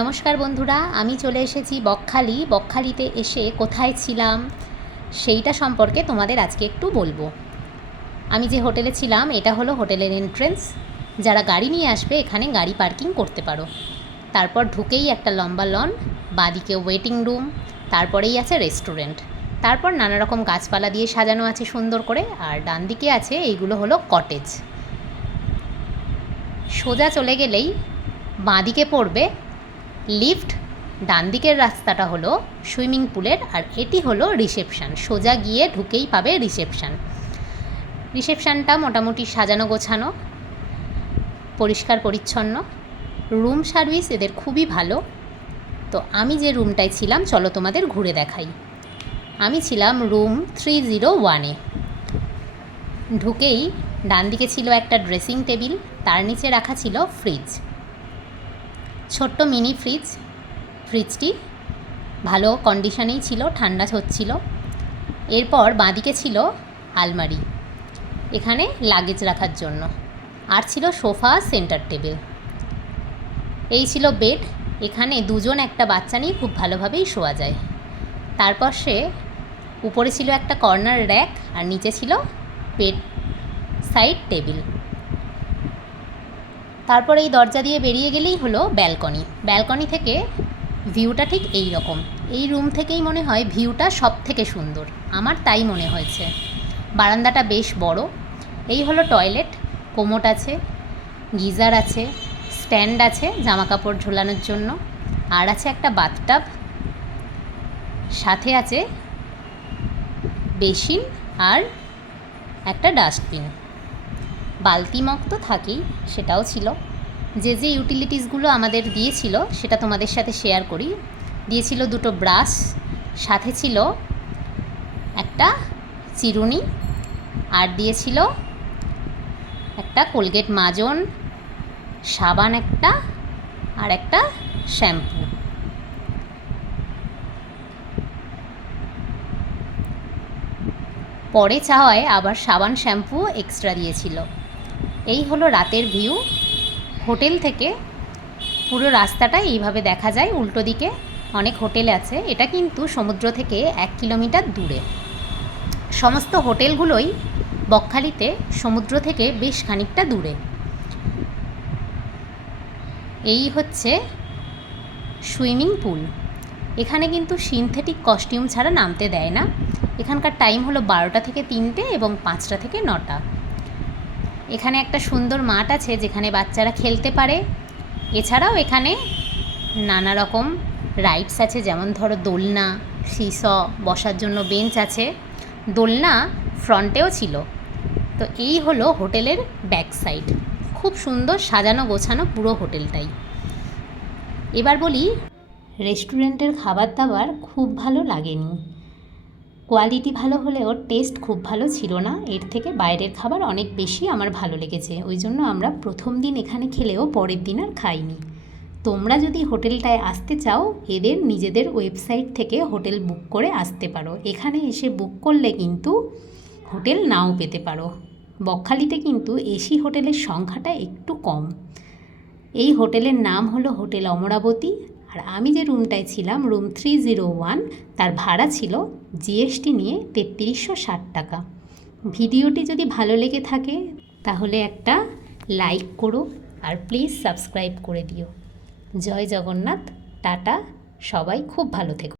নমস্কার বন্ধুরা, আমি চলে এসেছি বকখালিতে এসে কোথায় ছিলাম সেইটা সম্পর্কে তোমাদের আজকে একটু বলবো। আমি যে হোটেলে ছিলাম এটা হলো হোটেলের এন্ট্রেন্স। যারা গাড়ি নিয়ে আসবে এখানে গাড়ি পার্কিং করতে পারো। তারপর ঢুকেই একটা লম্বা লন, বাঁদিকে ওয়েটিং রুম, তারপরেই আছে রেস্টুরেন্ট, তারপর নানা রকম গাছপালা দিয়ে সাজানো আছে সুন্দর করে, আর ডান দিকে আছে এইগুলো হলো কটেজ। সোজা চলে গেলেই বাঁদিকে পড়বে লিফট, ডান দিকের রাস্তাটা হলো সুইমিং পুলের, আর এটি হলো রিসেপশান। সোজা গিয়ে ঢুকেই পাবে রিসেপশানটা মোটামুটি সাজানো গোছানো, পরিষ্কার পরিচ্ছন্ন, রুম সার্ভিস এদের খুবই ভালো। তো আমি যে রুমটায় ছিলাম চলো তোমাদের ঘুরে দেখাই। আমি ছিলাম রুম 301-এ। ঢুকেই ডান দিকে ছিল একটা ড্রেসিং টেবিল, তার নিচে রাখা ছিল ফ্রিজ, ছোট্ট মিনি ফ্রিজটি ভালো কন্ডিশনেই ছিল, ঠান্ডা হচ্ছিল। এরপর বাঁদিকে ছিল আলমারি, এখানে লাগেজ রাখার জন্য, আর ছিল সোফা, সেন্টার টেবিল। এই ছিল বেড, এখানে দুজন একটা বাচ্চা নিয়ে খুব ভালোভাবেই শোয়া যায়। তারপর উপরে ছিল একটা কর্নার র্যাক, আর নিচে ছিল বেড সাইড টেবিল। তারপর এই দরজা দিয়ে বেরিয়ে গেলেই হলো ব্যালকনি থেকে ভিউটা ঠিক এই রকম। এই রুম থেকেই মনে হয় ভিউটা সব থেকে সুন্দর, আমার তাই মনে হয়েছে। বারান্দাটা বেশ বড়। এই হলো টয়লেট, কোমোট আছে, গিজার আছে, স্ট্যান্ড আছে জামা কাপড় ঝোলানোর জন্য, আর আছে একটা বাথটাব, সাথে আছে বেসিন আর একটা ডাস্টবিন। বালতি মগ তো থাকেই, সেটাও ছিল। যে ইউটিলিটিসগুলো আমাদের দিয়েছিল সেটা তোমাদের সাথে শেয়ার করি। দিয়েছিল দুটো ব্রাশ, সাথে ছিল একটা চিরুনি, আর দিয়েছিল একটা কোলগেট মাজন, সাবান একটা, আর একটা শ্যাম্পু। পরে চাওয়ায় আবার সাবান শ্যাম্পু এক্সট্রা দিয়েছিল। এই হলো রাতের ভিউ। হোটেল থেকে পুরো রাস্তাটা এইভাবে দেখা যায়, উল্টো দিকে অনেক হোটেল আছে। এটা কিন্তু সমুদ্র থেকে 1 কিলোমিটার দূরে। সমস্ত হোটেলগুলোই বকখালিতে সমুদ্র থেকে বেশ খানিকটা দূরে। এই হচ্ছে সুইমিং পুল। এখানে কিন্তু সিনথেটিক কস্টিউম ছাড়া নামতে দেয় না। এখানকার টাইম হলো 12টা থেকে 3টে এবং 5টা থেকে 9টা। এখানে একটা সুন্দর মাঠ আছে যেখানে বাচ্চারা খেলতে পারে। এছাড়াও এখানে নানা রকম রাইডস আছে, যেমন ধরো দোলনা, সিস, বসার জন্য বেঞ্চ আছে। দোলনা ফ্রন্টেও ছিল। তো এই হলো হোটেলের ব্যাক সাইড, খুব সুন্দর সাজানো গোছানো পুরো হোটেলটাই। এবার বলি, রেস্টুরেন্টের খাবার দাবার খুব ভালো লাগেনি। কোয়ালিটি ভালো হলেও টেস্ট খুব ভালো ছিল না। এর থেকে বাইরের খাবার অনেক বেশি আমার ভালো লেগেছে, ওই জন্য আমরা প্রথম দিন এখানে খেলেও পরের দিন আর খাইনি। তোমরা যদি হোটেলটায় আসতে চাও, এদের নিজেদের ওয়েবসাইট থেকে হোটেল বুক করে আসতে পারো। এখানে এসে বুক করলে কিন্তু হোটেল নাও পেতে পারো। বকখালিতে কিন্তু এসি হোটেলের সংখ্যাটা একটু কম। এই হোটেলের নাম হলো হোটেল অমরাবতী। আর আমি যে রুমটায় ছিলাম, রুম 301, তার ভাড়া ছিল জিএসটি নিয়ে 3360 টাকা। ভিডিওটি যদি ভালো লেগে থাকে তাহলে একটা লাইক করো, আর প্লিজ সাবস্ক্রাইব করে দিও। জয় জগন্নাথ, টাটা, সবাই খুব ভালো থেকো।